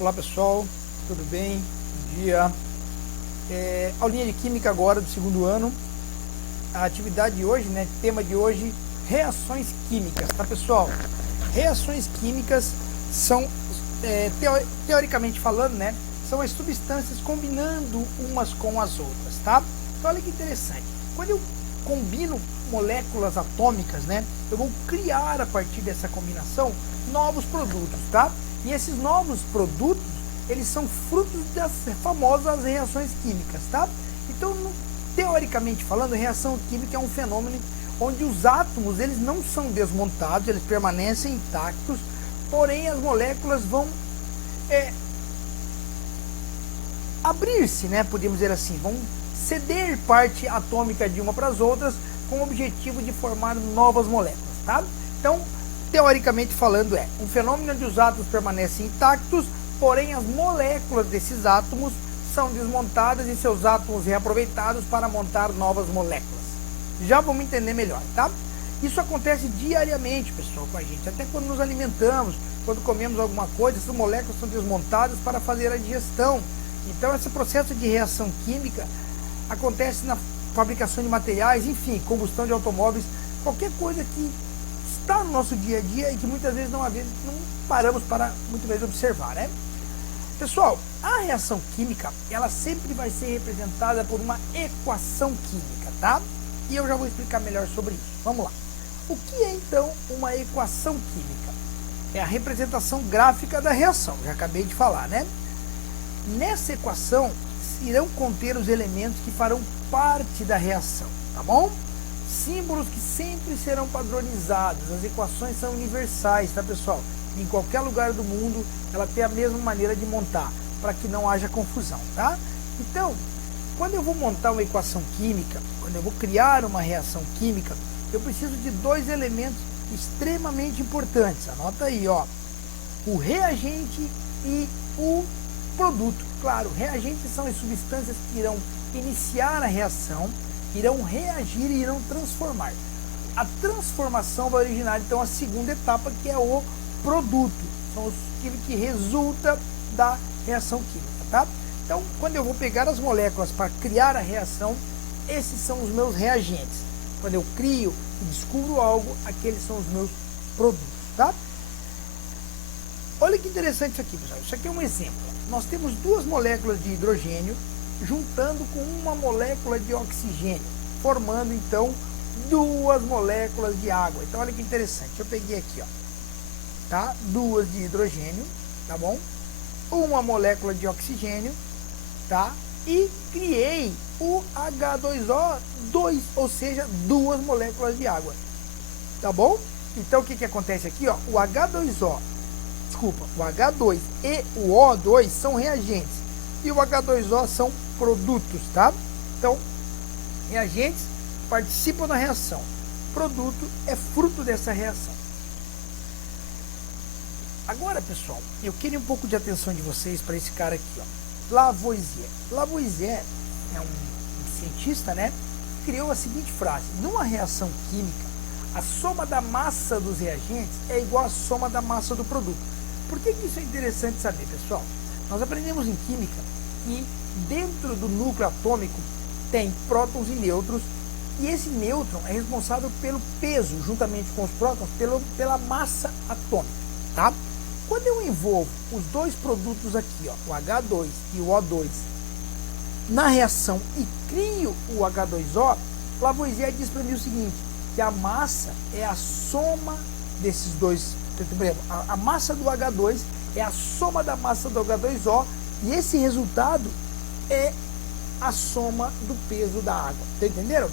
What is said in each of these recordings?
Olá pessoal, tudo bem? Bom dia. Aulinha de Química agora do segundo ano. A atividade de hoje, tema de hoje, reações químicas, tá pessoal? Reações químicas são, teoricamente falando, são as substâncias combinando umas com as outras, tá? Então olha que interessante, quando eu combino moléculas atômicas, eu vou criar a partir dessa combinação novos produtos, tá? E esses novos produtos, eles são frutos das famosas reações químicas, tá? Então, teoricamente falando, a reação química é um fenômeno onde os átomos, eles não são desmontados, eles permanecem intactos, porém as moléculas vão abrir-se, podemos dizer assim, vão ceder parte atômica de uma para as outras com o objetivo de formar novas moléculas, tá? Então, teoricamente falando, é um fenômeno onde os átomos permanecem intactos, porém as moléculas desses átomos são desmontadas e seus átomos reaproveitados para montar novas moléculas. Já vamos entender melhor, tá? Isso acontece diariamente, pessoal, com a gente, até quando nos alimentamos, quando comemos alguma coisa, essas moléculas são desmontadas para fazer a digestão. Então, esse processo de reação química acontece na fabricação de materiais, enfim, combustão de automóveis, qualquer coisa que está no nosso dia a dia e que muitas vezes não paramos para muitas vezes observar, Pessoal, a reação química, ela sempre vai ser representada por uma equação química, tá? E eu já vou explicar melhor sobre isso. Vamos lá. O que é então uma equação química? É a representação gráfica da reação, já acabei de falar, Nessa equação, irão conter os elementos que farão parte da reação, tá bom? Símbolos que sempre serão padronizados. As equações são universais, tá pessoal? Em qualquer lugar do mundo, ela tem a mesma maneira de montar, para que não haja confusão, tá? Então, quando eu vou montar uma equação química, quando eu vou criar uma reação química, eu preciso de dois elementos extremamente importantes. Anota aí, ó. O reagente e o produto. Claro, reagentes são as substâncias que irão iniciar a reação, irão reagir e irão transformar. A transformação vai originar então a segunda etapa, que é o produto. São aquilo que resulta da reação química, tá? Então, quando eu vou pegar as moléculas para criar a reação, esses são os meus reagentes. Quando eu crio e descubro algo, aqueles são os meus produtos, tá? Olha que interessante isso aqui, pessoal. Isso aqui é um exemplo. Nós temos duas moléculas de hidrogênio juntando com uma molécula de oxigênio, formando então duas moléculas de água. Então olha que interessante, eu peguei aqui, ó, tá? Duas de hidrogênio, tá bom? Uma molécula de oxigênio, tá? E criei o H2O2, ou seja, duas moléculas de água, tá bom? Então o que acontece aqui, ó? O H2 e o O2 são reagentes e o H2O são produtos, tá? Então, reagentes participam da reação, produto é fruto dessa reação. Agora, pessoal, eu queria um pouco de atenção de vocês para esse cara aqui, ó, Lavoisier. Lavoisier é um cientista, criou a seguinte frase: numa reação química, a soma da massa dos reagentes é igual à soma da massa do produto. Por que isso é interessante saber, pessoal? Nós aprendemos em química que dentro do núcleo atômico tem prótons e nêutrons, e esse nêutron é responsável pelo peso, juntamente com os prótons, pela massa atômica, tá? Quando eu envolvo os dois produtos aqui, ó, o H2 e o O2, na reação e crio o H2O, Lavoisier diz para mim o seguinte, que a massa é a soma desses dois. A massa do H2 é a soma da massa do H2O e esse resultado é a soma do peso da água. Tá entendendo?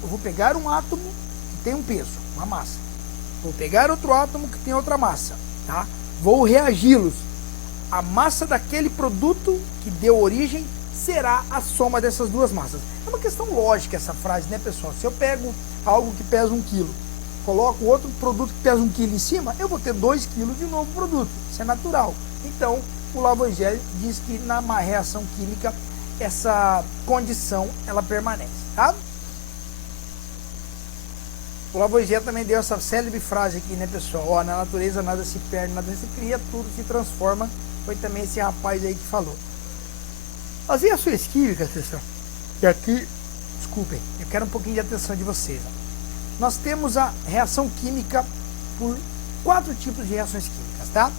Eu vou pegar um átomo que tem um peso, uma massa. Vou pegar outro átomo que tem outra massa, tá? Vou reagi-los. A massa daquele produto que deu origem será a soma dessas duas massas. É uma questão lógica essa frase, pessoal? Se eu pego algo que pesa 1 quilo, coloco outro produto que pesa 1 quilo em cima, eu vou ter 2 quilos de novo produto. Isso é natural. Então, o Lavoisier diz que na reação química essa condição ela permanece, tá? O Lavoisier também deu essa célebre frase aqui, né, pessoal? Ó, na natureza nada se perde, nada se cria, tudo se transforma. Foi também esse rapaz aí que falou. As reações químicas, pessoal, e aqui, desculpem, eu quero um pouquinho de atenção de vocês. Ó. Nós temos a reação química por 4 tipos de reações químicas, tá?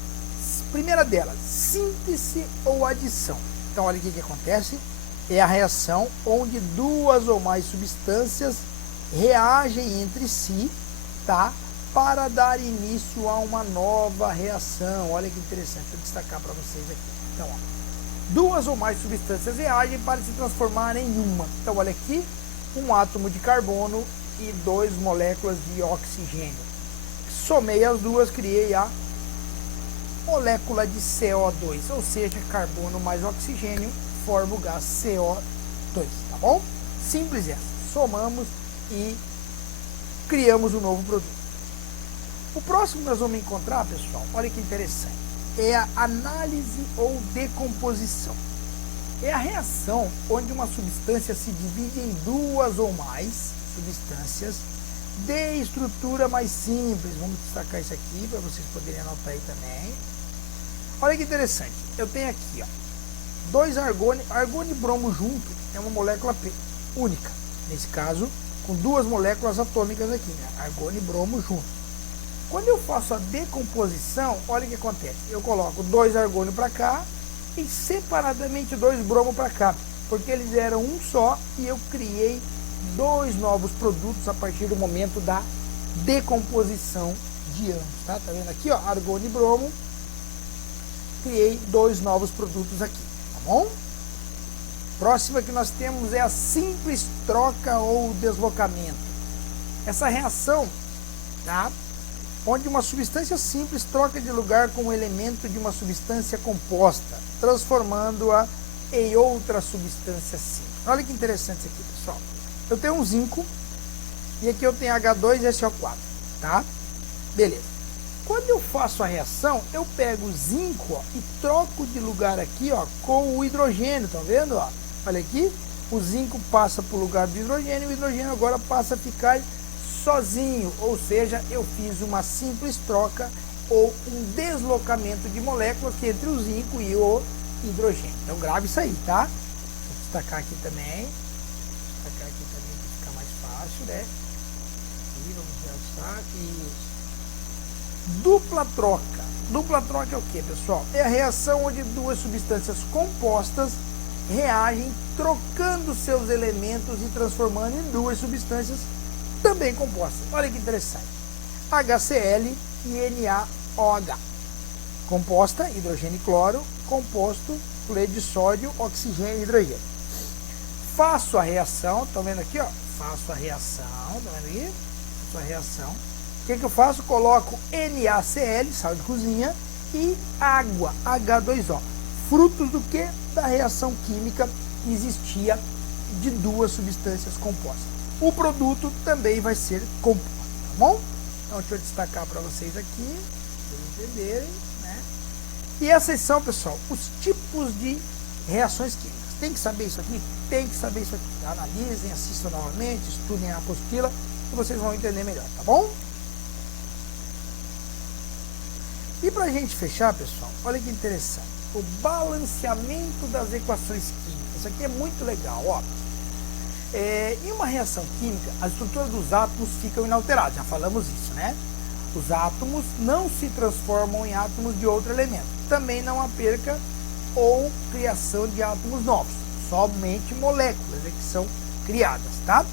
Primeira delas, síntese ou adição. Então, olha o que acontece. É a reação onde 2 ou mais substâncias reagem entre si, tá? Para dar início a uma nova reação. Olha que interessante, deixa eu destacar para vocês aqui. Então, ó, 2 ou mais substâncias reagem para se transformar em uma. Então, olha aqui, um átomo de carbono e 2 moléculas de oxigênio. Somei as duas, criei a molécula de CO2, ou seja, carbono mais oxigênio forma o gás CO2, tá bom? Simples essa. Somamos e criamos um novo produto. O próximo que nós vamos encontrar, pessoal, olha que interessante, é a análise ou decomposição. É a reação onde uma substância se divide em 2 ou mais substâncias de estrutura mais simples. Vamos destacar isso aqui para vocês poderem anotar aí também. Olha que interessante, eu tenho aqui, ó, 2 argônio e bromo junto, é uma molécula única, nesse caso, com 2 moléculas atômicas aqui, né? Argônio e bromo junto. Quando eu faço a decomposição, olha o que acontece, eu coloco 2 argônio para cá e separadamente 2 bromo para cá, porque eles eram um só e eu criei 2 novos produtos a partir do momento da decomposição de ambos, tá? Tá vendo aqui, ó, argônio e bromo, criei 2 novos produtos aqui, tá bom? Próxima que nós temos é a simples troca ou deslocamento. Essa reação, tá? Onde uma substância simples troca de lugar com um elemento de uma substância composta, transformando-a em outra substância simples. Olha que interessante isso aqui, pessoal. Eu tenho um zinco e aqui eu tenho H2SO4, tá? Beleza. Quando eu faço a reação, eu pego o zinco, ó, e troco de lugar aqui, ó, com o hidrogênio, tá vendo? Ó? Olha aqui, o zinco passa para o lugar do hidrogênio e o hidrogênio agora passa a ficar sozinho, ou seja, eu fiz uma simples troca ou um deslocamento de moléculas entre o zinco e o hidrogênio. Então grave isso aí, tá? Vou destacar aqui também. Destacar aqui também para ficar mais fácil, né? E vamos realçar isso. Dupla troca. Dupla troca é o que, pessoal? É a reação onde 2 substâncias compostas reagem trocando seus elementos e transformando em 2 substâncias também compostas. Olha que interessante. HCl e NaOH. Composta, hidrogênio e cloro. Composto, cloreto de sódio, oxigênio e hidrogênio. Faço a reação, estão vendo aqui, ó? Faço a reação, tá vendo aí? Faço a reação. O que eu faço? Coloco NaCl, sal de cozinha, e água, H2O. Frutos do que? Da reação química que existia de 2 substâncias compostas. O produto também vai ser composto, tá bom? Então, deixa eu destacar para vocês aqui, para vocês entenderem, né? E essas são, pessoal, os tipos de reações químicas. Tem que saber isso aqui? Tem que saber isso aqui. Analisem, assistam novamente, estudem a apostila e vocês vão entender melhor, tá bom? E para a gente fechar, pessoal, olha que interessante. O balanceamento das equações químicas. Isso aqui é muito legal, ó. Em uma reação química, as estruturas dos átomos ficam inalteradas, já falamos isso, né? Os átomos não se transformam em átomos de outro elemento. Também não há perca ou criação de átomos novos. Somente moléculas que são criadas, tá?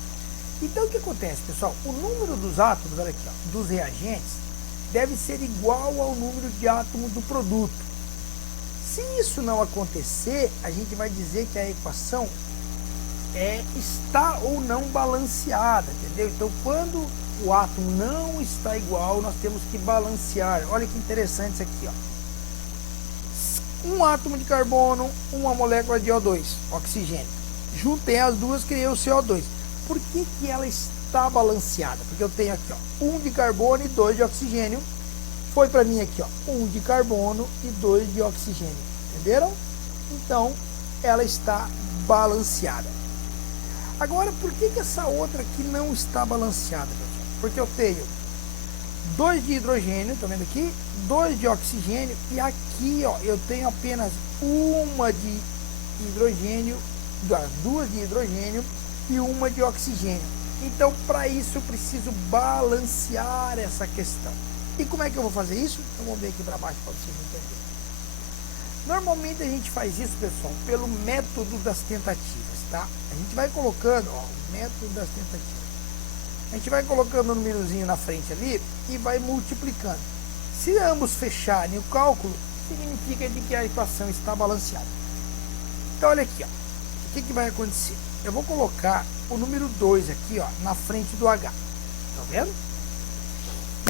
Então, o que acontece, pessoal? O número dos átomos, olha aqui, ó, dos reagentes, deve ser igual ao número de átomos do produto. Se isso não acontecer, a gente vai dizer que a equação está ou não balanceada, entendeu? Então, quando o átomo não está igual, nós temos que balancear. Olha que interessante isso aqui, ó. Um átomo de carbono, uma molécula de O2, oxigênio. Juntei as duas, criei o CO2. Por que que ela está balanceada? Porque eu tenho aqui, ó, 1 de carbono e 2 de oxigênio. Foi para mim aqui, ó, 1 de carbono e 2 de oxigênio. Entenderam? Então, ela está balanceada. Agora, por que que essa outra aqui não está balanceada, pessoal? Porque eu tenho 2 de hidrogênio, tá vendo aqui? 2 de oxigênio, e aqui, ó, eu tenho apenas uma de hidrogênio, 2 de hidrogênio e uma de oxigênio. Então, para isso, eu preciso balancear essa questão. E como é que eu vou fazer isso? Então, vamos ver aqui para baixo para vocês entenderem. Normalmente, a gente faz isso, pessoal, pelo método das tentativas, tá? A gente vai colocando, ó, o método das tentativas. A gente vai colocando o númerozinho na frente ali e vai multiplicando. Se ambos fecharem o cálculo, significa de que a equação está balanceada. Então, olha aqui, ó. O que vai acontecer? Eu vou colocar o número 2 aqui, ó, na frente do H. Tá vendo?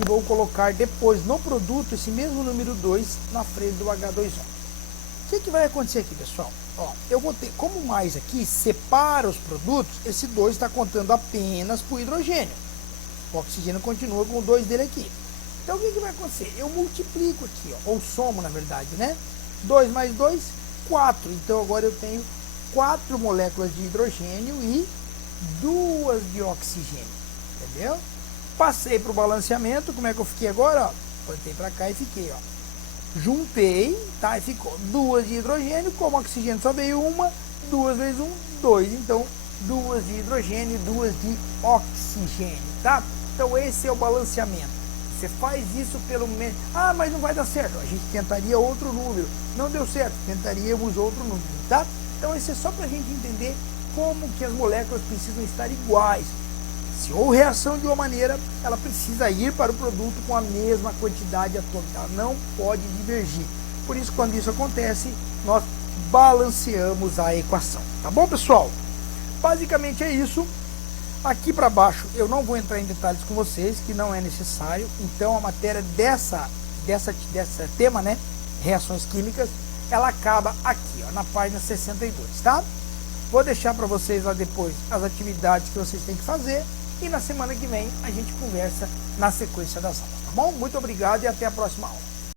E vou colocar depois no produto esse mesmo número 2 na frente do H2O. O que vai acontecer aqui, pessoal? Ó, eu vou ter, como mais aqui separa os produtos, esse 2 está contando apenas para o hidrogênio. O oxigênio continua com o 2 dele aqui. Então, o que vai acontecer? Eu multiplico aqui, ó, ou somo, na verdade, né? 2 mais 2, 4. Então, agora eu tenho 4 moléculas de hidrogênio e 2 de oxigênio. Entendeu? Passei para o balanceamento. Como é que eu fiquei agora? Ó, plantei para cá e fiquei, ó. Juntei, tá? E ficou 2 de hidrogênio, como oxigênio só veio uma, 2 vezes 1, 2. Então, 2 de hidrogênio e 2 de oxigênio, tá? Então, esse é o balanceamento. Você faz isso pelo menos... Ah, mas não vai dar certo. A gente tentaria outro número. Não deu certo, tentaríamos outro número, tá? Então, esse é só para a gente entender como que as moléculas precisam estar iguais. Se houve reação de uma maneira, ela precisa ir para o produto com a mesma quantidade atômica. Ela não pode divergir. Por isso, quando isso acontece, nós balanceamos a equação. Tá bom, pessoal? Basicamente é isso. Aqui para baixo, eu não vou entrar em detalhes com vocês, que não é necessário. Então, a matéria dessa tema, né? Reações químicas, ela acaba aqui, ó, na página 62, tá? Vou deixar para vocês lá depois as atividades que vocês têm que fazer. E na semana que vem a gente conversa na sequência das aulas, tá bom? Muito obrigado e até a próxima aula.